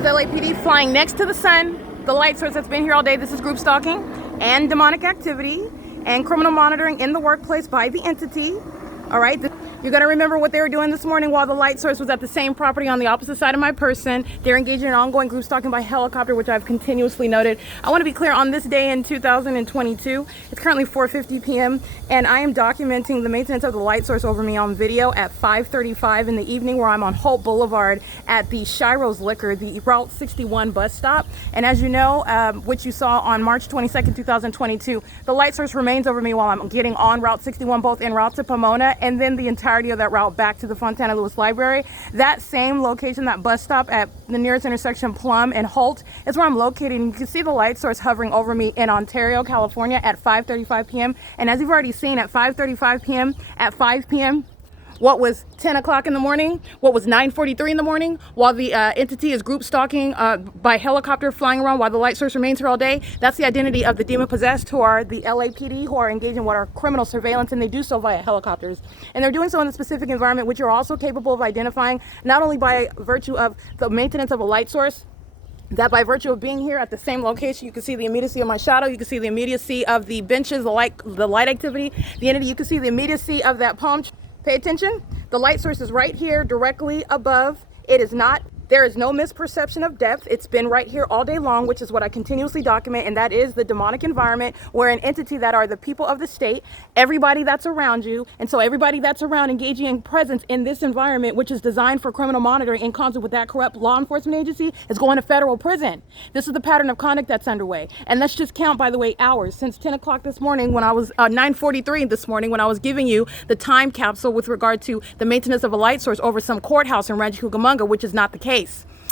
is LAPD flying next to the sun, the light source that's been here all day. This is group stalking and demonic activity and criminal monitoring in the workplace by the entity. All right. You're going to remember what they were doing this morning while the light source was at the same property on the opposite side of my person. They're engaging in ongoing group stalking by helicopter, which I've continuously noted. I want to be clear on this day in 2022. It's currently 4:50 p.m. and I am documenting the maintenance of the light source over me on video at 5:35 in the evening, where I'm on Holt Boulevard at the Shiro's Liquor, the Route 61 bus stop. And as you know, which you saw on March 22nd, 2022, the light source remains over me while I'm getting on Route 61, both en route to Pomona and then the entirety of that route back to the Fontana Lewis Library. That same location, that bus stop at the nearest intersection, Plum and Holt, is where I'm located. And you can see the light source hovering over me in Ontario, California at 5:35 p.m. And as you've already seen, at 5:35 p.m., at 5 p.m., what was 10 o'clock in the morning, what was 9:43 in the morning, while the entity is group stalking by helicopter flying around while the light source remains here all day. That's the identity of the demon possessed, who are the LAPD, who are engaging in what are criminal surveillance, and they do so via helicopters. And they're doing so in a specific environment, which you're also capable of identifying, not only by virtue of the maintenance of a light source, that by virtue of being here at the same location, you can see the immediacy of my shadow, you can see the immediacy of the benches, the light activity, the entity, you can see the immediacy of that palm tree. Pay attention. The light source is right here directly above. There is no misperception of depth. It's been right here all day long, which is what I continuously document, and that is the demonic environment, where an entity that are the people of the state, everybody that's around you, and so everybody that's around engaging in presence in this environment, which is designed for criminal monitoring in concert with that corrupt law enforcement agency, is going to federal prison. This is the pattern of conduct that's underway. And let's just count, by the way, hours. Since 10 o'clock this morning, when I was 9:43 this morning, when I was giving you the time capsule with regard to the maintenance of a light source over some courthouse in Rancho Cucamonga, which is not the case.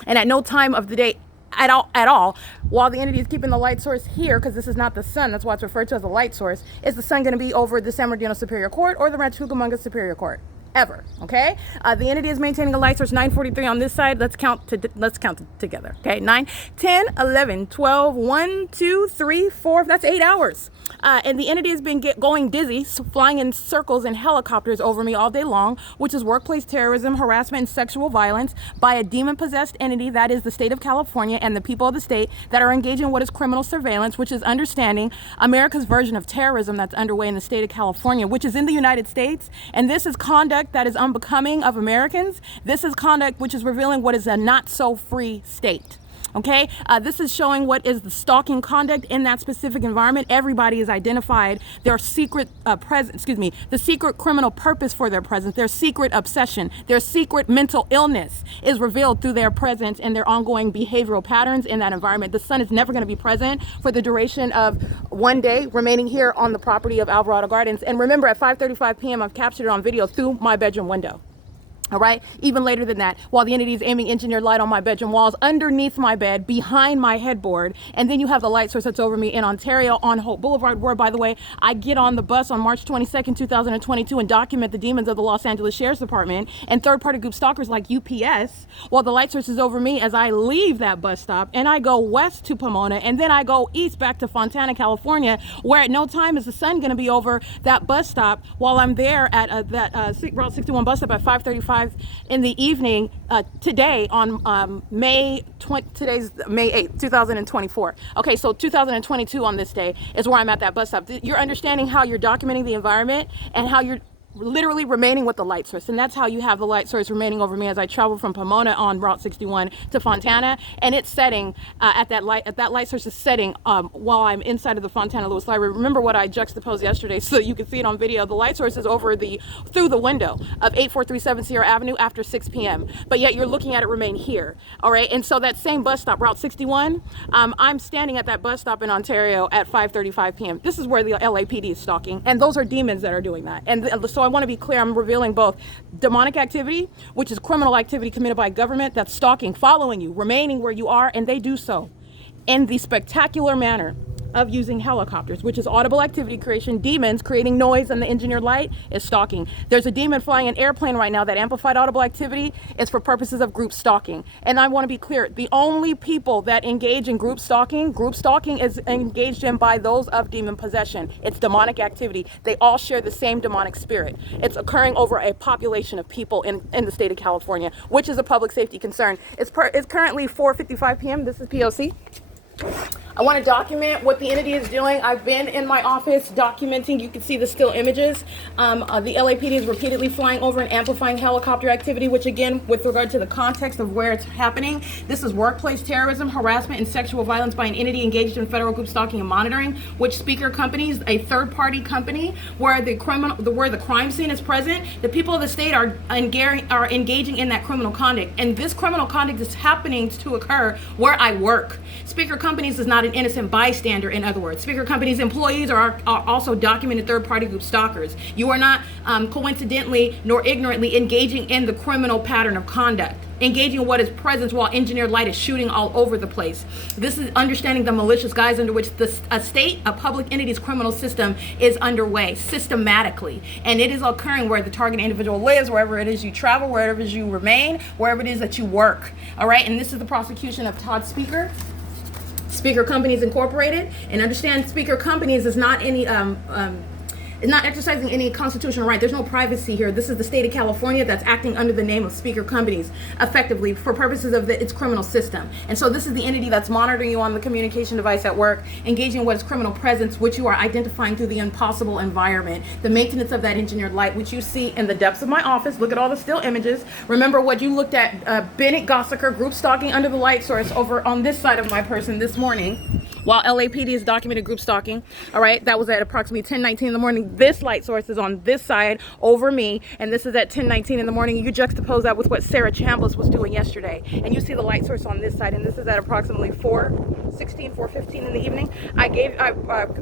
And at no time of the day at all, while the entity is keeping the light source here, because this is not the sun, that's why it's referred to as a light source, is the sun going to be over the San Bernardino Superior Court or the Rancho Cucamonga Superior Court. Ever. Okay. The entity is maintaining a light source 9:43 on this side. Let's count together. Okay. 9, 10, 11, 12, 1, 2, 3, 4. That's 8 hours. And the entity has been going dizzy, flying in circles in helicopters over me all day long, which is workplace terrorism, harassment, and sexual violence by a demon-possessed entity, that is the state of California, and the people of the state that are engaging in what is criminal surveillance, which is understanding America's version of terrorism that's underway in the state of California, which is in the United States. And this is conduct that is unbecoming of Americans. This is conduct which is revealing what is a not so free state. Okay, this is showing what is the stalking conduct in that specific environment. Everybody is identified. Their secret the secret criminal purpose for their presence, their secret obsession, their secret mental illness is revealed through their presence and their ongoing behavioral patterns in that environment. The sun is never going to be present for the duration of one day remaining here on the property of Alvarado Gardens. And remember, at 5:35 p.m., I've captured it on video through my bedroom window. All right, even later than that, while the entity is aiming engineered light on my bedroom walls, underneath my bed, behind my headboard. And then you have the light source that's over me in Ontario on Holt Boulevard, where, by the way, I get on the bus on March 22nd, 2022 and document the demons of the Los Angeles Sheriff's Department and third-party group stalkers like UPS, while the light source is over me as I leave that bus stop and I go west to Pomona, and then I go east back to Fontana, California, where at no time is the sun going to be over that bus stop while I'm there at that Route 61 bus stop at 5:35 in the evening today on today's May 8th, 2024. Okay, so 2022 on this day is where I'm at that bus stop. You're understanding how you're documenting the environment and how you're literally remaining with the light source. And that's how you have the light source remaining over me as I travel from Pomona on Route 61 to Fontana, and it's setting at that light source is setting while I'm inside of the Fontana Lewis Library. Remember what I juxtaposed yesterday so you can see it on video. The light source is over through the window of 8437 Sierra Avenue after 6 p.m. But yet you're looking at it remain here. All right. And so that same bus stop, Route 61, I'm standing at that bus stop in Ontario at 5:35 p.m. This is where the LAPD is stalking, and those are demons that are doing that. And so I want to be clear, I'm revealing both demonic activity, which is criminal activity committed by government that's stalking, following you, remaining where you are, and they do so in the spectacular manner of using helicopters, which is audible activity creation. Demons creating noise in the engineered light is stalking. There's a demon flying an airplane right now that amplified audible activity is for purposes of group stalking. And I want to be clear, the only people that engage in group stalking is engaged in by those of demon possession. It's demonic activity. They all share the same demonic spirit. It's occurring over a population of people in the state of California, which is a public safety concern. It's currently 4:55 p.m. This is P.O.C. I want to document what the entity is doing. I've been in my office documenting. You can see the still images. The LAPD is repeatedly flying over and amplifying helicopter activity, which again, with regard to the context of where it's happening, this is workplace terrorism, harassment, and sexual violence by an entity engaged in federal group stalking and monitoring, which speaker companies, a third-party company where the crime scene is present. The people of the state are engaging in that criminal conduct, and this criminal conduct is happening to occur where I work. Speaker companies is not an innocent bystander, in other words. Speaker companies' employees are also documented third-party group stalkers. You are not coincidentally nor ignorantly engaging in the criminal pattern of conduct, engaging in what is present while engineered light is shooting all over the place. This is understanding the malicious guise under which a public entity's criminal system is underway systematically. And it is occurring where the target individual lives, wherever it is you travel, wherever it is you remain, wherever it is that you work. All right, and this is the prosecution of Todd Speaker Companies Incorporated. And understand, Speaker Companies is not any is not exercising any constitutional right. There's no privacy here. This is the state of California that's acting under the name of Speaker Companies effectively for purposes of its criminal system. And so this is the entity that's monitoring you on the communication device at work, engaging in what is criminal presence, which you are identifying through the impossible environment, the maintenance of that engineered light, which you see in the depths of my office. Look at all the still images. Remember what you looked at, Bennett Gossaker group stalking under the light source over on this side of my person this morning, while LAPD is documented group stalking. All right, that was at approximately 10:19 in the morning. This light source is on this side over me, and this is at 10:19 in the morning. You juxtapose that with what Sarah Chambliss was doing yesterday, and you see the light source on this side, and this is at approximately 4:15 in the evening. I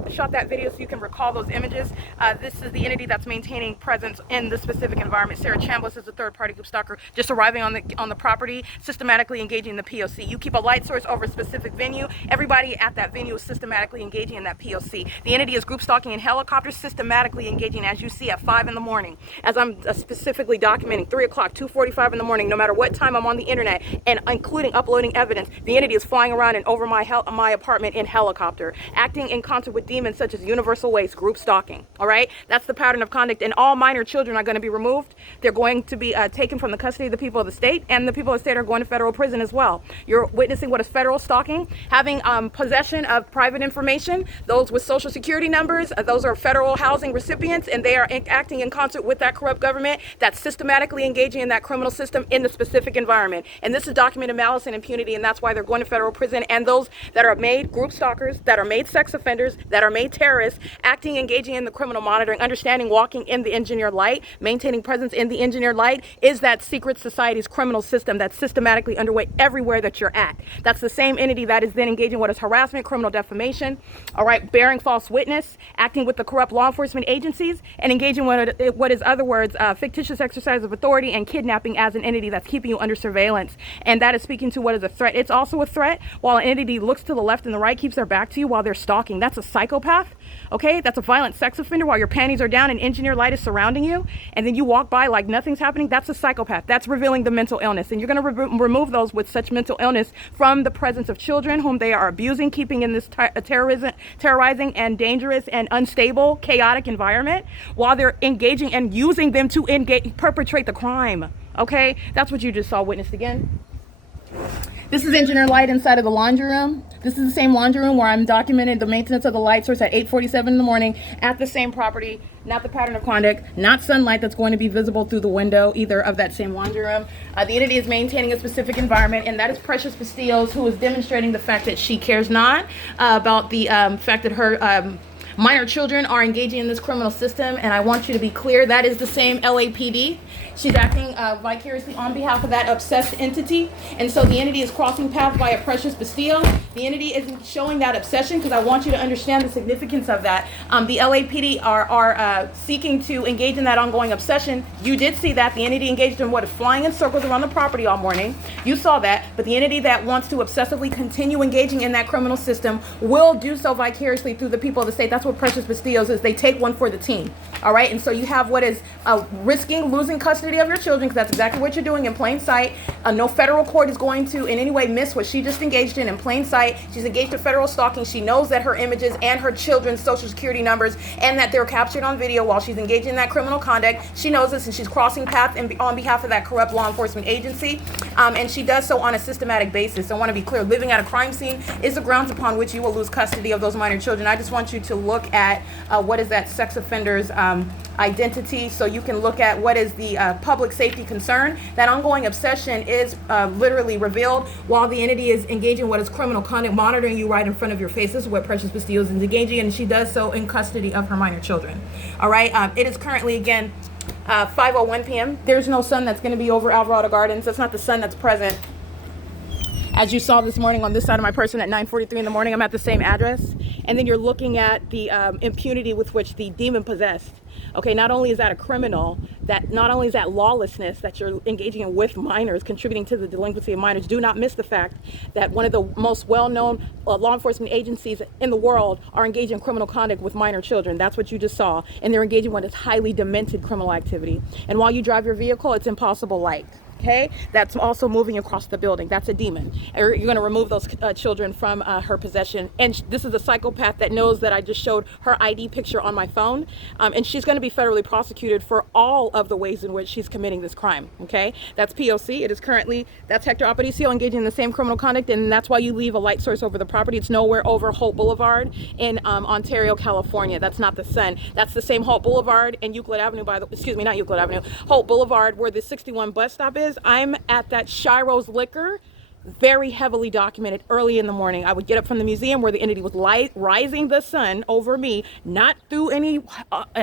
shot that video so you can recall those images. This is the entity that's maintaining presence in the specific environment. Sarah Chambliss is a third-party group stalker, just arriving on the property, systematically engaging the P.O.C. You keep a light source over a specific venue. Everybody at that venue is systematically engaging in that P.O.C. The entity is group stalking in helicopters, systematically engaging, as you see, at 5 in the morning. As I'm specifically documenting, 3 o'clock, 2:45 in the morning, no matter what time I'm on the internet, and including uploading evidence, the entity is flying around and over my apartment in helicopter, acting in concert with demons such as universal waste, group stalking. All right, that's the pattern of conduct, and all minor children are going to be removed. They're going to be taken from the custody of the people of the state, and the people of the state are going to federal prison as well. You're witnessing what is federal stalking, having possession of private information. Those with social security numbers, those are federal housing recipients, and they are acting in concert with that corrupt government that's systematically engaging in that criminal system in the specific environment. And this is documented malice and impunity, and that's why they're going to federal prison. And those that are made group stalkers, that are made sex offenders, that are made terrorists, acting, engaging in the criminal monitoring, understanding, walking in the engineered light, maintaining presence in the engineered light, is that secret society's criminal system that's systematically underway everywhere that you're at. That's the same entity that is then engaging what is harassment, criminal defamation, all right, bearing false witness, acting with the corrupt law enforcement agencies, and engaging what is other words, fictitious exercise of authority and kidnapping as an entity that's keeping you under surveillance. And that is speaking to what is a threat. It's also a threat while an entity looks to the left and the right, keeps their back to you while they're stalking. That's a psychopath, okay? That's a violent sex offender while your panties are down and engineered light is surrounding you, and then you walk by like nothing's happening. That's a psychopath. That's revealing the mental illness. And you're going to remove those with such mental illness from the presence of children whom they are abusing, keeping in this terrorizing and dangerous and unstable, chaotic environment while they're engaging and using them to perpetrate the crime. Okay, that's what you just saw witnessed again. This is engineer light inside of the laundry room. This is the same laundry room where I'm documenting the maintenance of the light source at 8:47 in the morning at the same property, not the pattern of conduct, not sunlight that's going to be visible through the window either of that same laundry room. The entity is maintaining a specific environment, and that is Precious Bastilles, who is demonstrating the fact that she cares not about the fact that her minor children are engaging in this criminal system. And I want you to be clear, that is the same LAPD. She's acting vicariously on behalf of that obsessed entity. And so the entity is crossing paths via Precious Bastilles The entity isn't showing that obsession because I want you to understand the significance of that. The LAPD are seeking to engage in that ongoing obsession. You did see that. The entity engaged in what is flying in circles around the property all morning. You saw that. But the entity that wants to obsessively continue engaging in that criminal system will do so vicariously through the people of the state. That's what Precious Bastillos is. They take one for the team. All right. And so you have what is risking losing custody of your children, because that's exactly what you're doing in plain sight. No federal court is going to in any way miss what she just engaged in plain sight. She's engaged in federal stalking. She knows that her images and her children's social security numbers and that they're captured on video while she's engaged in that criminal conduct. She knows this, and she's crossing paths on behalf of that corrupt law enforcement agency. And she does so on a systematic basis. I want to be clear, living at a crime scene is the grounds upon which you will lose custody of those minor children. I just want you to look at what is that sex offender's identity, so you can look at what is the public safety concern. That ongoing obsession is literally revealed while the entity is engaging in what is criminal conduct, monitoring you right in front of your face. This is what Precious Bastillos is engaging in, and she does so in custody of her minor children. All right. It is currently, again, 5:01 p.m. There's no sun that's going to be over Alvarado Gardens. That's not the sun that's present. As you saw this morning on this side of my person at 9:43 in the morning, I'm at the same address. And then you're looking at the impunity with which the demon possessed. Okay, not only is that a criminal, not only is that lawlessness that you're engaging in with minors, contributing to the delinquency of minors, do not miss the fact that one of the most well-known law enforcement agencies in the world are engaging in criminal conduct with minor children. That's what you just saw. And they're engaging in what is highly demented criminal activity. And while you drive your vehicle, it's impossible light. Okay, that's also moving across the building. That's a demon. You're going to remove those children from her possession. And this is a psychopath that knows that I just showed her ID picture on my phone. And she's going to be federally prosecuted for all of the ways in which she's committing this crime. Okay, that's P.O.C. It is currently, that's Hector Aparicio engaging in the same criminal conduct. And that's why you leave a light source over the property. It's nowhere over Hope Boulevard in Ontario, California. That's not the sun. That's the same Hope Boulevard and Euclid Avenue, not Euclid Avenue, Hope Boulevard, where the 61 bus stop is. I'm at that Shiro's Liquor, very heavily documented early in the morning. I would get up from the museum where the entity was rising the sun over me, not through any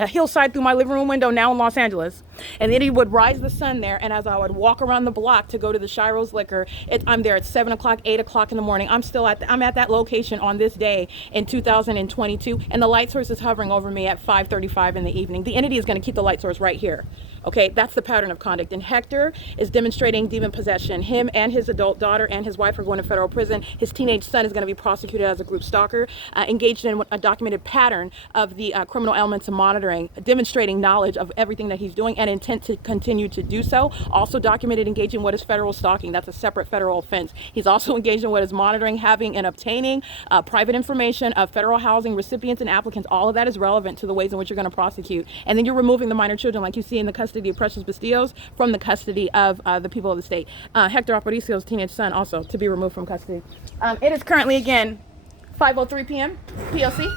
hillside through my living room window now in Los Angeles. And the entity would rise the sun there. And as I would walk around the block to go to the Shiro's Liquor, I'm there at 7 o'clock, 8 o'clock in the morning. I'm at that location on this day in 2022. And the light source is hovering over me at 5:35 in the evening. The entity is going to keep the light source right here. Okay, that's the pattern of conduct. And Hector is demonstrating demon possession. Him and his adult daughter and his wife are going to federal prison. His teenage son is going to be prosecuted as a group stalker, engaged in a documented pattern of the criminal elements of monitoring, demonstrating knowledge of everything that he's doing and intent to continue to do so. Also documented engaging in what is federal stalking. That's a separate federal offense. He's also engaged in what is monitoring, having, and obtaining private information of federal housing recipients and applicants. All of that is relevant to the ways in which you're going to prosecute. And then you're removing the minor children, like you see in the custody of Precious Bastillos, from the custody of the people of the state. Hector Aparicio's teenage son also to be removed from custody. It is currently, again, 5:03 p.m. P.O.C.